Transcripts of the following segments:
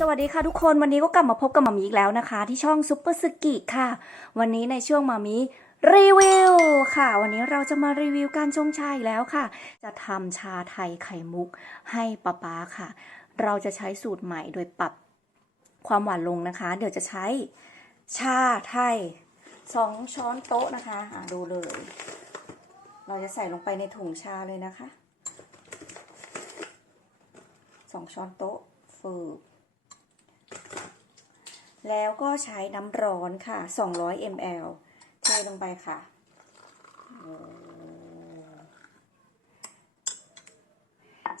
สวัสดีค่ะทุกคนวันนี้ก็กลับมาพบกับมามีอีกแล้วนะคะ ที่ช่องซุปเปอร์สกิค่ะ วันนี้ในช่วงมามีรีวิวค่ะ วันนี้เราจะมารีวิวการชงชาอีกแล้วค่ะ จะทำชาไทยไข่มุกให้ป๊าป๊าค่ะ เราจะใช้สูตรใหม่โดยปรับความหวานลงนะคะ เดี๋ยวจะใช้ชาไทยสองช้อนโต๊ะนะคะอะดูเลย เราจะใส่ลงไปในถุงชาเลยนะคะสองช้อนโต๊ะฝึก แล้วก็ใช้น้ำร้อนค่ะ 200 ml เทลงไปค่ะ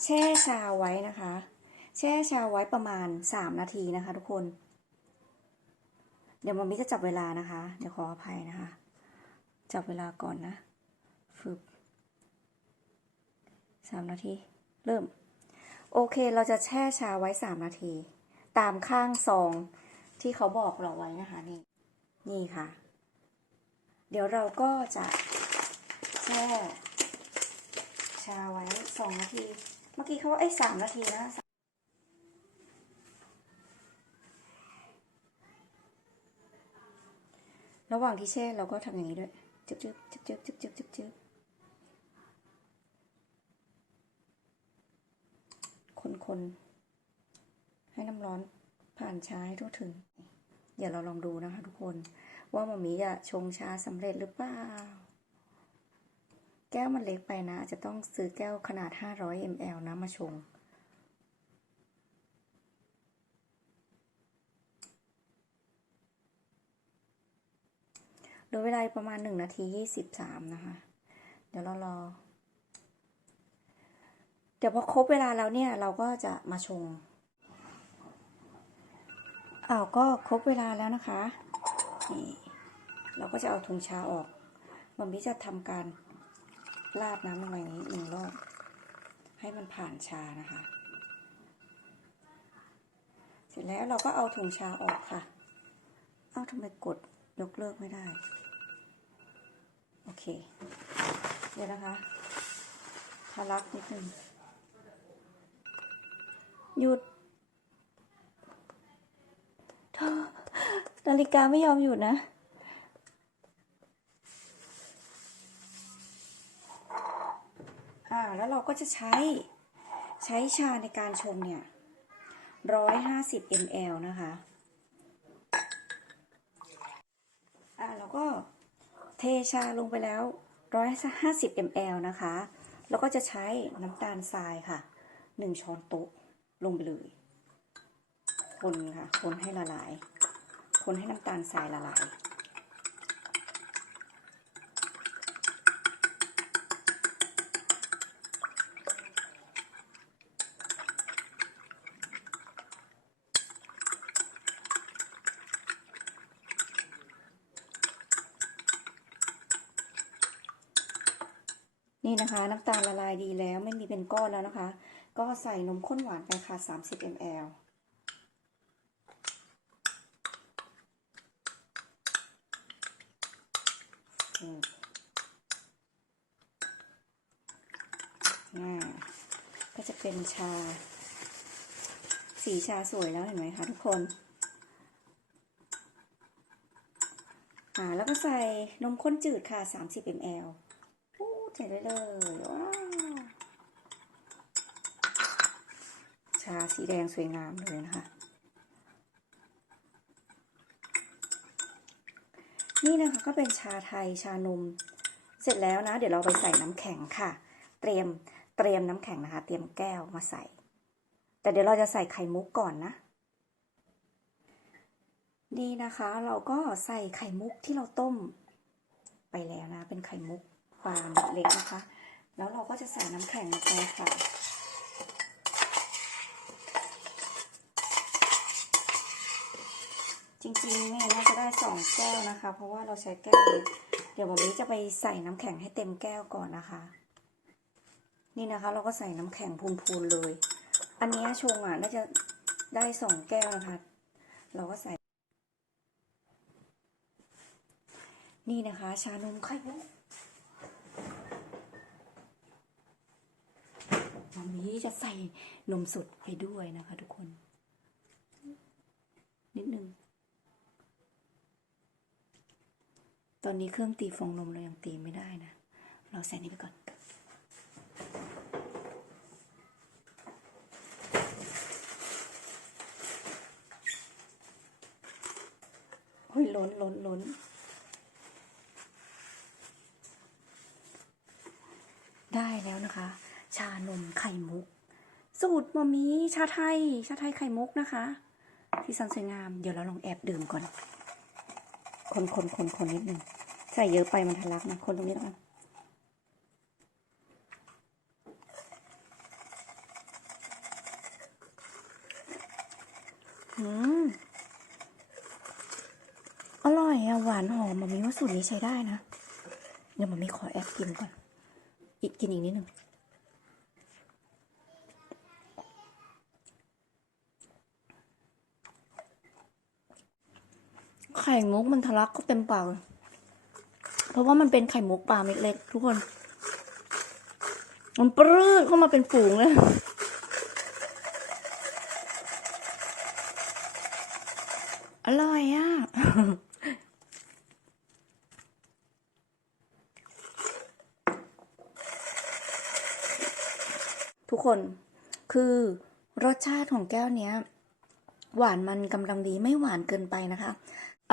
แช่ชาไว้นะคะ แช่ชาไว้ประมาณ 3 นาทีนะคะ ทุกคน เดี๋ยวมันมิจะจับเวลานะคะ เดี๋ยวขออภัยนะคะ จับเวลาก่อนนะ ฝึกสามนาที เริ่ม โอเค เราจะแช่ชาไว้ 3 นาที ตามข้างซอง ที่เขาบอกเราไว้นะคะนี่นี่ค่ะ เดี๋ยวเราก็จะแช่ชาไว้สองนาที เมื่อกี้เขาว่าไอ้สามนาทีนะระหว่างที่แช่เราก็ทำอย่างนี้ด้วยจึ๊บจึ๊บจึ๊บจึ๊บจึ๊บจึ๊บจึ๊บจึ๊บคนๆ ให้น้ำร้อน ผ่านชาให้ทั่วถึง เดี๋ยวเราลองดูนะคะทุกคน ว่ามามีจะชงชาสำเร็จหรือเปล่า แก้วมันเล็กไปนะจจะต้องซื้อแก้วขนาด 500 ml นะมาชงโดยเวลาประมาณ1นาที23นะคะ เดี๋ยวเรารอ เดี๋ยวพอครบเวลาแล้วเนี่ย เราก็จะมาชง อ้าวก็ครบเวลาแล้วนะคะนี่เราก็จะเอาถุงชาออกมันมิจะทำการราดน้ำลงไปนี้หนึ่งรอบให้มันผ่านชานะคะ เสร็จแล้วเราก็เอาถุงชาออกค่ะ เอ้าทำไมกดยกเลิกไม่ได้ โอเค เดี๋ยวนะคะทารักนิดนึงหยุด เธอ นาฬิกาไม่ยอมหยุดนะ อ่า แล้วเราก็จะใช้ใช้ชาในการชงเนี่ยร้อยห้าสิบ ml นะคะ อ่าแล้วก็เทชาลงไปแล้วร้อยห้าสิบ ml นะคะ แล้วก็จะใช้น้ำตาลทรายค่ะหนึ่งช้อนโต๊ะลงไปเลย คนค่ะ คนให้ละลาย คนให้น้ำตาลทรายละลาย นี่นะคะน้ำตาลละลายดีแล้วไม่มีเป็นก้อนแล้วนะคะ ก็ใส่นมข้นหวานไปค่ะ 30 ml อืมอ่า ก็จะเป็นชา สีชาสวยแล้วเห็นไหมคะทุกคน อ่า แล้วก็ใส่นมข้นจืดค่ะ 30 ml พูดใส่ได้เลย ว้าว ชาสีแดงสวยงามเลยนะคะ นี่นะคะก็เป็นชาไทยชานม เสร็จแล้วนะ เดี๋ยวเราไปใส่น้ำแข็งค่ะ เตรียมเตรียมน้ำแข็งนะคะ เตรียมแก้วมาใส่ แต่เดี๋ยวเราจะใส่ไข่มุกก่อนนะดีนะคะ เราก็ใส่ไข่มุกที่เราต้ม ไปแล้วนะ เป็นไข่มุกฟางเล็กนะคะ แล้วเราก็จะใส่น้ำแข็งลงไปค่ะจริงๆ แก้วนะคะ เพราะว่าเราใช้แก้วเดี๋ยววันนี้จะไปใส่น้ำแข็งให้เต็มแก้วก่อนนะคะ นี่นะคะ เราก็ใส่น้ำแข็งพูนๆเลย อันนี้ชงอะน่าจะได้สองแก้วนะคะ เราก็ใส่ นี่นะคะ ชานมไข่มุกวันนี้จะใส่นมสดไปด้วยนะคะทุกคน นิดนึง ตอนนี้เครื่องตีฟองนมเรายังตีไม่ได้นะ เราใส่นี้ไปก่อน โอ้ยล้นล้นล้นได้แล้วนะคะ ชานมไข่มุก สูตรมามีชาไทย ชาไทยไข่มุกนะคะ ที่สันสวยงาม เดี๋ยวเราลองแอบดื่มก่อน คนคนคนคนนิดนึงใส่เยอะไปมันทะลักนะ คนตรงนี้แล้วกันอืมอร่อยอะหวานหอมมามีว่าสูตรนี้ใช้ได้นะ เดี๋ยวมามีขอแอบกินก่อน อีกกินอีกนิดหนึ่ง ไข่มุกมันทะลักก็เต็มปากเลยเพราะว่ามันเป็นไข่มุกปลาเม็ดเล็กทุกคน มันปรื้ดเข้ามาเป็นฝูงเลยอร่อยอะ ทุกคนคือรสชาติของแก้วเนี้ย หวานมันกำลังดีไม่หวานเกินไปนะคะ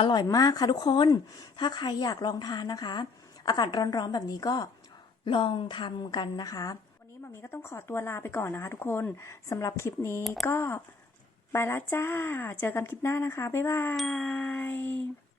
อร่อยมากค่ะทุกคน ถ้าใครอยากลองทานนะคะ อากาศร้อนๆแบบนี้ก็ลองทำกันนะคะ วันนี้มามีก็ต้องขอตัวลาไปก่อนนะคะ ทุกคนสำหรับคลิปนี้ก็ไปละจ้า เจอกันคลิปหน้านะคะ บ๊ายบาย